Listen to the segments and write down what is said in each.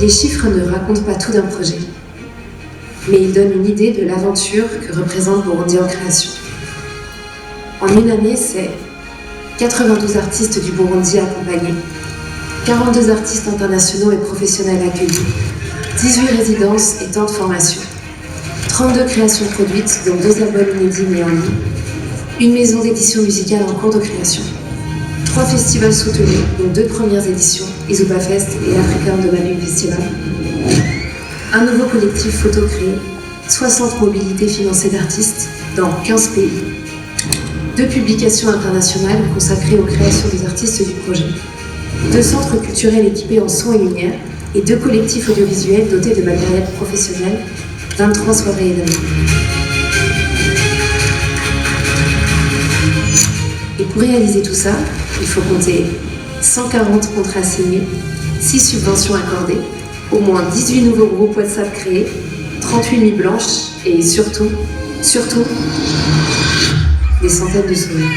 Les chiffres ne racontent pas tout d'un projet, mais ils donnent une idée de l'aventure que représente Burundi en création. En une année, c'est 92 artistes du Burundi accompagnés, 42 artistes internationaux et professionnels accueillis, 18 résidences et temps de formation, 32 créations produites, dont 2 albums inédits mis en ligne, une maison d'édition musicale en cours de création, 3 festivals soutenus, dont 2 premières éditions, Izuba Fest et African de Mapping Festival, un nouveau collectif photo créé, 60 mobilités financées d'artistes dans 15 pays, 2 publications internationales consacrées aux créations des artistes du projet, 2 centres culturels équipés en son et lumière et 2 collectifs audiovisuels dotés de matériel professionnel, 23 soirées événements. Et pour réaliser tout ça, il faut compter 140 contrats signés, 6 subventions accordées, au moins 18 nouveaux groupes WhatsApp créés, 38 nuits blanches et surtout, des centaines de souvenirs.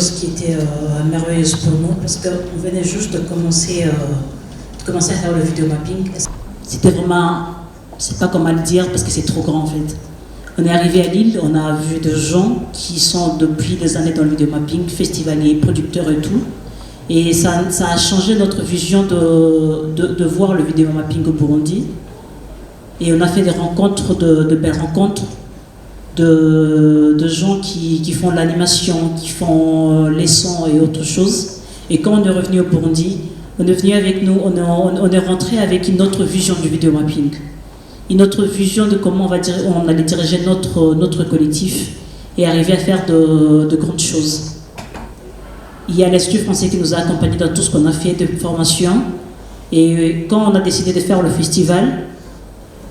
Ce qui était merveilleuse pour nous parce qu'on venait juste de commencer à faire le vidéo mapping. C'était vraiment, je sais pas comment le dire parce que c'est trop grand en fait. On est arrivé à Lille, on a vu des gens qui sont depuis des années dans le vidéo mapping, festivaliers, producteurs et tout. Et ça a changé notre vision de voir le vidéo mapping au Burundi. Et on a fait des rencontres, de belles rencontres. De gens qui font l'animation, qui font les sons et autre chose. Et quand on est revenu au Burundi, on est venu avec nous, on est rentré avec une autre vision du vidéo mapping. Une autre vision de comment on allait diriger notre collectif et arriver à faire de grandes choses. Il y a l'Institut français qui nous a accompagnés dans tout ce qu'on a fait de formation. Et quand on a décidé de faire le festival,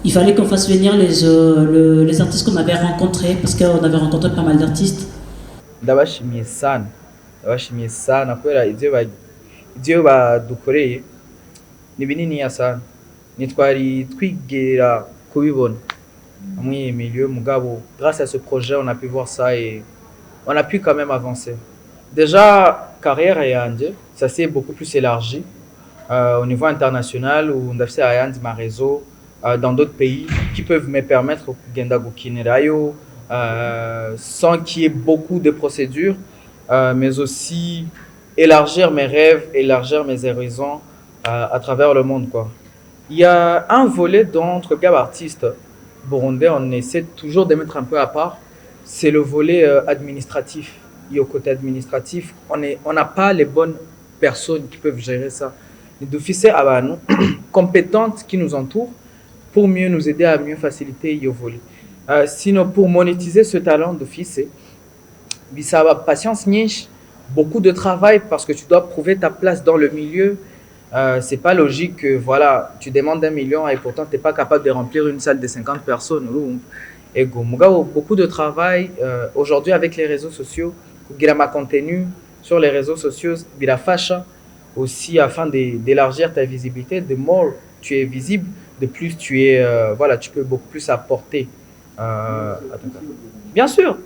il fallait qu'on fasse venir les artistes qu'on avait rencontrés, parce qu'on avait rencontré pas mal d'artistes. Ndabashimiye sana kubera ivyo badukoreye ni bininiya sana, nitwari twigera kubibona muri milieu mugabo. Grâce à ce projet on a pu voir ça et on a pu quand même avancer. Déjà carrière yanje ça s'est beaucoup plus élargi au niveau international, où ndafise ayandi ma réseau dans d'autres pays qui peuvent me permettre de gukinirayo sans qu'il y ait beaucoup de procédures, mais aussi élargir mes rêves, élargir mes horizons à travers le monde, quoi. Il y a un volet dont les artistes burundais on essaie toujours de mettre un peu à part, c'est le volet administratif. Et au côté administratif, on n'a pas les bonnes personnes qui peuvent gérer ça. Les officiers compétentes qui nous entourent pour mieux nous aider à mieux faciliter le volet. Sinon, pour monétiser ce talent d'office, ça va patience, beaucoup de travail parce que tu dois prouver ta place dans le milieu. C'est pas logique que voilà, tu demandes 1 million et pourtant tu n'es pas capable de remplir une salle de 50 personnes. Et beaucoup de travail aujourd'hui avec les réseaux sociaux, ma contenu sur les réseaux sociaux, aussi afin d'élargir ta visibilité. De more tu es visible, de plus tu es tu peux beaucoup plus apporter bien sûr.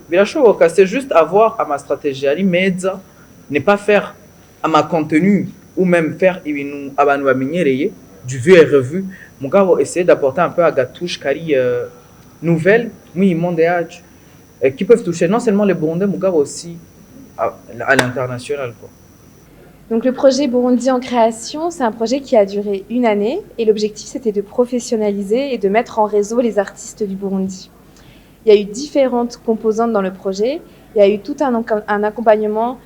C'est juste avoir à ma stratégie ali meza, ne pas faire à ma contenu ou même faire du vu et revu. Mon gars essayer d'apporter un peu à gatouche cari nouvelle qui peuvent toucher non seulement les Burundais mais aussi à l'international, quoi. Donc le projet Burundi en création, c'est un projet qui a duré 1 année et l'objectif c'était de professionnaliser et de mettre en réseau les artistes du Burundi. Il y a eu différentes composantes dans le projet. Il y a eu tout un accompagnement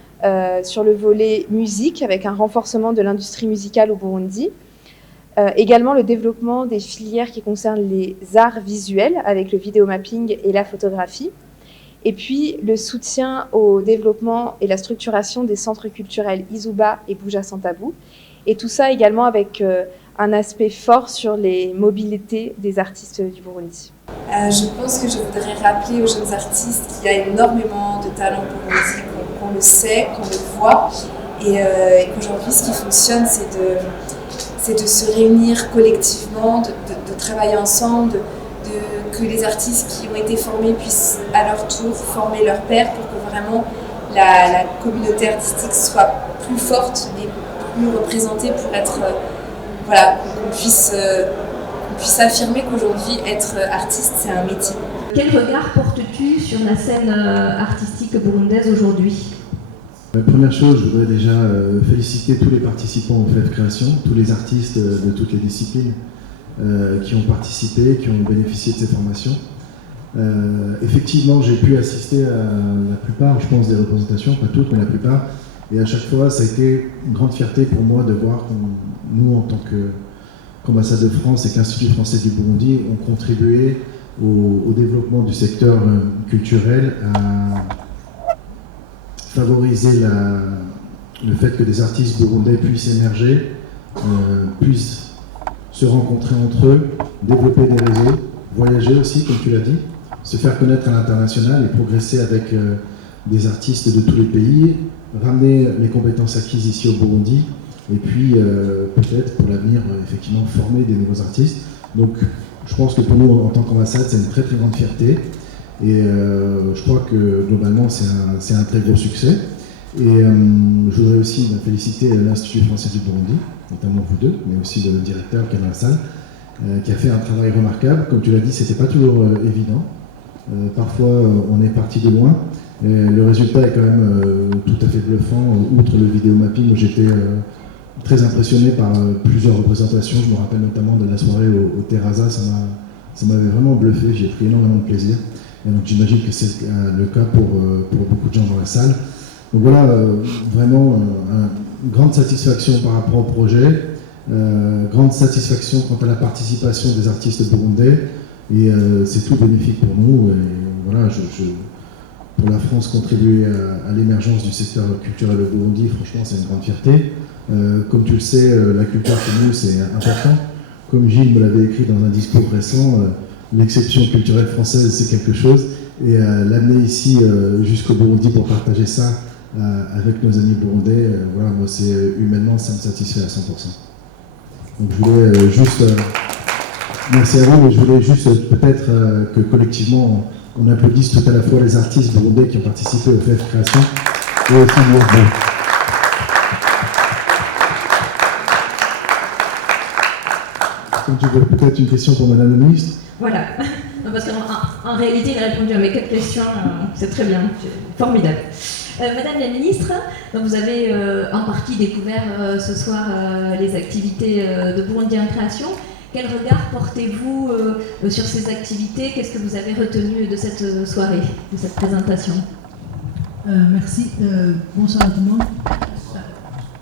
sur le volet musique, avec un renforcement de l'industrie musicale au Burundi. Également le développement des filières qui concernent les arts visuels, avec le vidéomapping et la photographie. Et puis le soutien au développement et la structuration des centres culturels Izuba et Buja Sans Tabou. Et tout ça également avec un aspect fort sur les mobilités des artistes du Burundi. Je pense que je voudrais rappeler aux jeunes artistes qu'il y a énormément de talent au Burundi, qu'on le sait, qu'on le voit, et qu'aujourd'hui ce qui fonctionne c'est de se réunir collectivement, de travailler ensemble, que les artistes qui ont été formés puissent à leur tour former leurs pairs pour que vraiment la communauté artistique soit plus forte et plus représentée pour être, qu'on puisse affirmer qu'aujourd'hui être artiste c'est un métier. Quel regard portes-tu sur la scène artistique burundaise aujourd'hui ? La première chose, je voudrais déjà féliciter tous les participants au FEF Création, tous les artistes de toutes les disciplines qui ont participé, qui ont bénéficié de ces formations. Effectivement, j'ai pu assister à la plupart, je pense, des représentations, pas toutes, mais la plupart. Et à chaque fois, ça a été une grande fierté pour moi de voir que nous, en tant qu'ambassade de France et qu'Institut français du Burundi, ont contribué au développement du secteur culturel, à favoriser le fait que des artistes burundais puissent émerger, puissent se rencontrer entre eux, développer des réseaux, voyager aussi, comme tu l'as dit, se faire connaître à l'international et progresser avec des artistes de tous les pays, ramener les compétences acquises ici au Burundi, et puis peut-être pour l'avenir, effectivement, former des nouveaux artistes. Donc je pense que pour nous, en tant qu'ambassade, c'est une très très grande fierté. Et je crois que globalement, c'est un très gros succès. Et je voudrais aussi féliciter l'Institut français du Burundi, notamment vous deux, mais aussi le directeur qui est dans la salle, qui a fait un travail remarquable. Comme tu l'as dit, c'était pas toujours évident. Parfois, on est parti de loin. Et le résultat est quand même tout à fait bluffant. Outre le vidéomapping, où j'étais très impressionné par plusieurs représentations. Je me rappelle notamment de la soirée au Terraza, ça m'avait vraiment bluffé. J'ai pris énormément de plaisir. Et donc j'imagine que c'est le cas pour beaucoup de gens dans la salle. Donc voilà, vraiment une grande satisfaction par rapport au projet, grande satisfaction quant à la participation des artistes burundais, et c'est tout bénéfique pour nous. Et voilà, pour la France, contribuer à l'émergence du secteur culturel au Burundi, franchement, c'est une grande fierté. Comme tu le sais, la culture chez nous, c'est important. Comme Gilles me l'avait écrit dans un discours récent, l'exception culturelle française, c'est quelque chose. Et l'amener ici jusqu'au Burundi pour partager ça avec nos amis burundais, voilà, moi, humainement, ça me satisfait à 100%. Donc je voulais juste... merci à vous, mais je voulais juste peut-être que collectivement, on applaudisse tout à la fois les artistes burundais qui ont participé au FEF Création et aussi nous. Donc tu veux peut-être une question pour Madame la Ministre ? Voilà, non, parce qu'en réalité, il a répondu à mes 4 questions, c'est très bien, c'est formidable. Madame la Ministre, donc vous avez en partie découvert ce soir les activités de Burundi en création. Quel regard portez-vous sur ces activités ? Qu'est-ce que vous avez retenu de cette soirée, de cette présentation ? Merci. Bonsoir à tout le monde.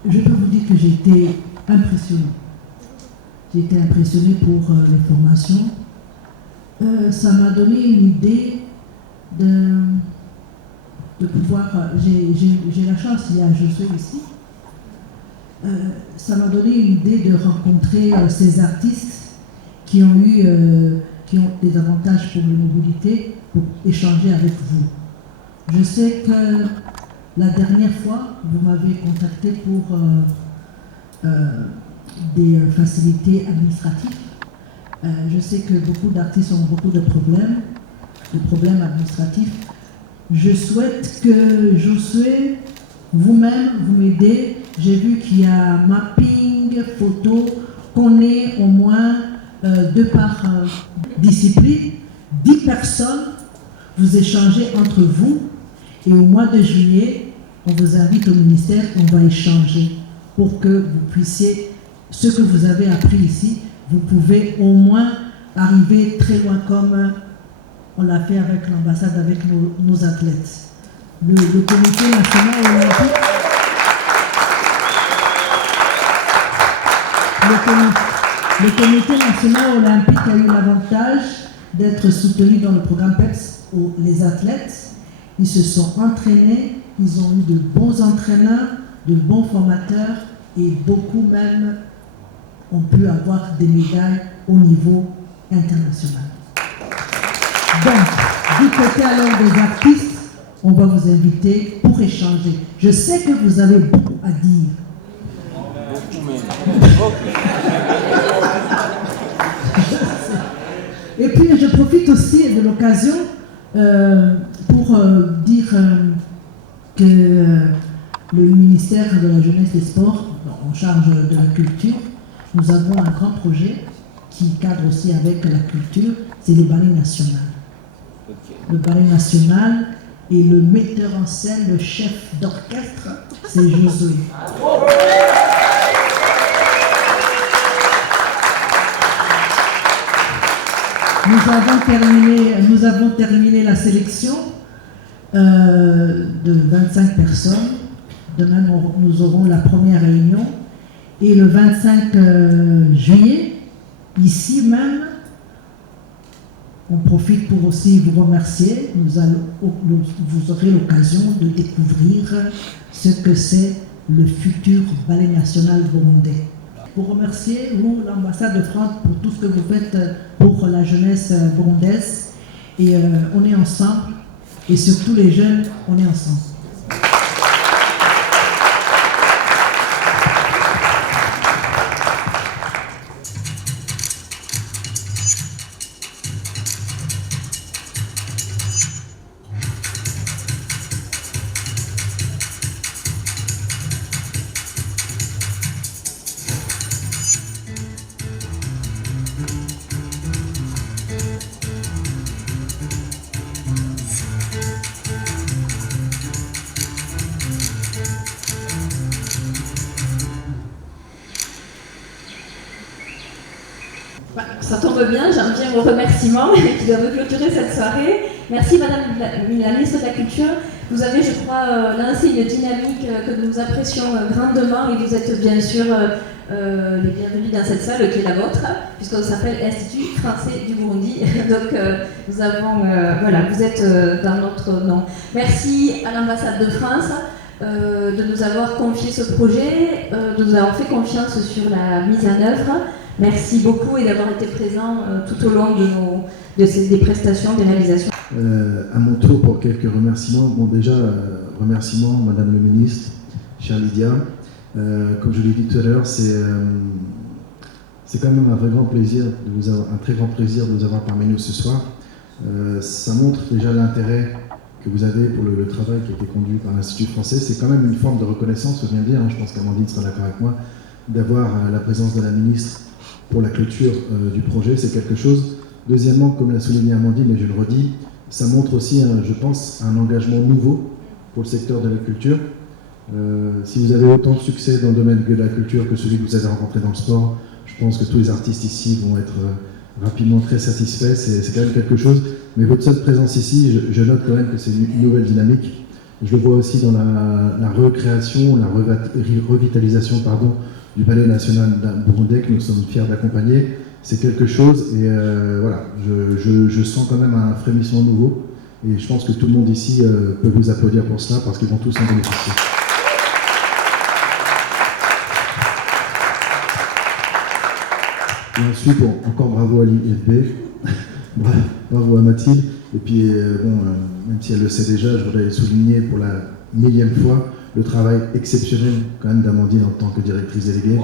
Je peux vous dire que j'ai été impressionnée. J'ai été impressionnée pour les formations. Ça m'a donné une idée de pouvoir... J'ai la chance, je suis ici. Ça m'a donné une idée de rencontrer ces artistes qui ont des avantages pour les mobilités, pour échanger avec vous. Je sais que la dernière fois, vous m'avez contacté pour des facilités administratives. Je sais que beaucoup d'artistes ont beaucoup de problèmes administratifs. Je souhaite que Josué, vous-même, vous m'aidez. J'ai vu qu'il y a mapping, photo, qu'on ait au moins 2 par discipline, 10 personnes, vous échangez entre vous, et au mois de juillet, on vous invite au ministère, on va échanger pour que vous puissiez, ce que vous avez appris ici, vous pouvez au moins arriver très loin comme on l'a fait avec l'ambassade, avec nos athlètes. le Comité national olympique. Le Comité national olympique a eu l'avantage d'être soutenu dans le programme PEPS où les athlètes, ils se sont entraînés, ils ont eu de bons entraîneurs, de bons formateurs et beaucoup même ont pu avoir des médailles au niveau international. Donc, du côté alors des artistes, on va vous inviter pour échanger. Je sais que vous avez beaucoup à dire. Et puis je profite aussi de l'occasion pour dire que le ministère de la Jeunesse et des Sports, en charge de la culture, nous avons un grand projet qui cadre aussi avec la culture, c'est le ballet national. Le ballet national et le metteur en scène, le chef d'orchestre, c'est Josué. Nous avons terminé la sélection de 25 personnes. Demain, nous aurons la première réunion. Et le 25 juillet, ici même, on profite pour aussi vous remercier. Vous aurez l'occasion de découvrir ce que c'est le futur ballet national burundais. Pour remercier, vous, l'ambassade de France, pour tout ce que vous faites pour la jeunesse burundaise. Et on est ensemble. Et surtout les jeunes, on est ensemble. Ça tombe bien, j'en viens aux remerciements qui doivent clôturer cette soirée. Merci Madame la ministre de la Culture. Vous avez, je crois, lancé une dynamique que nous apprécions grandement et vous êtes bien sûr les bienvenus dans cette salle qui est la vôtre, puisqu'on s'appelle Institut français du Burundi. Donc nous avons, voilà, vous êtes dans notre nom. Merci à l'ambassade de France de nous avoir confié ce projet, de nous avoir fait confiance sur la mise en œuvre. Merci beaucoup et d'avoir été présent tout au long des prestations, des réalisations. À mon tour, pour quelques remerciements. Bon, déjà, remerciements, Madame le Ministre, chère Lydia. Comme je l'ai dit tout à l'heure, c'est quand même un vrai grand plaisir, un très grand plaisir de vous avoir parmi nous ce soir. Ça montre déjà l'intérêt que vous avez pour le travail qui a été conduit par l'Institut français. C'est quand même une forme de reconnaissance, faut bien dire, hein, je pense qu'Amandine sera d'accord avec moi, d'avoir la présence de la ministre pour la clôture du projet, c'est quelque chose. Deuxièmement, comme l'a souligné Amandine, et je le redis, ça montre aussi, je pense, un engagement nouveau pour le secteur de la culture. Si vous avez autant de succès dans le domaine de la culture que celui que vous avez rencontré dans le sport, je pense que tous les artistes ici vont être rapidement très satisfaits, c'est quand même quelque chose. Mais votre seule présence ici, je note quand même que c'est une nouvelle dynamique. Je le vois aussi dans la recréation, la revitalisation, pardon, du ballet national burundais que nous sommes fiers d'accompagner. C'est quelque chose et voilà, je sens quand même un frémissement nouveau et je pense que tout le monde ici peut vous applaudir pour cela parce qu'ils vont tous en bénéficier. Et ensuite, bon, encore bravo à l'IFB, bravo à Mathilde, et puis bon, même si elle le sait déjà, je voudrais souligner pour la 1000e fois le travail exceptionnel quand même d'Amandine en tant que directrice déléguée.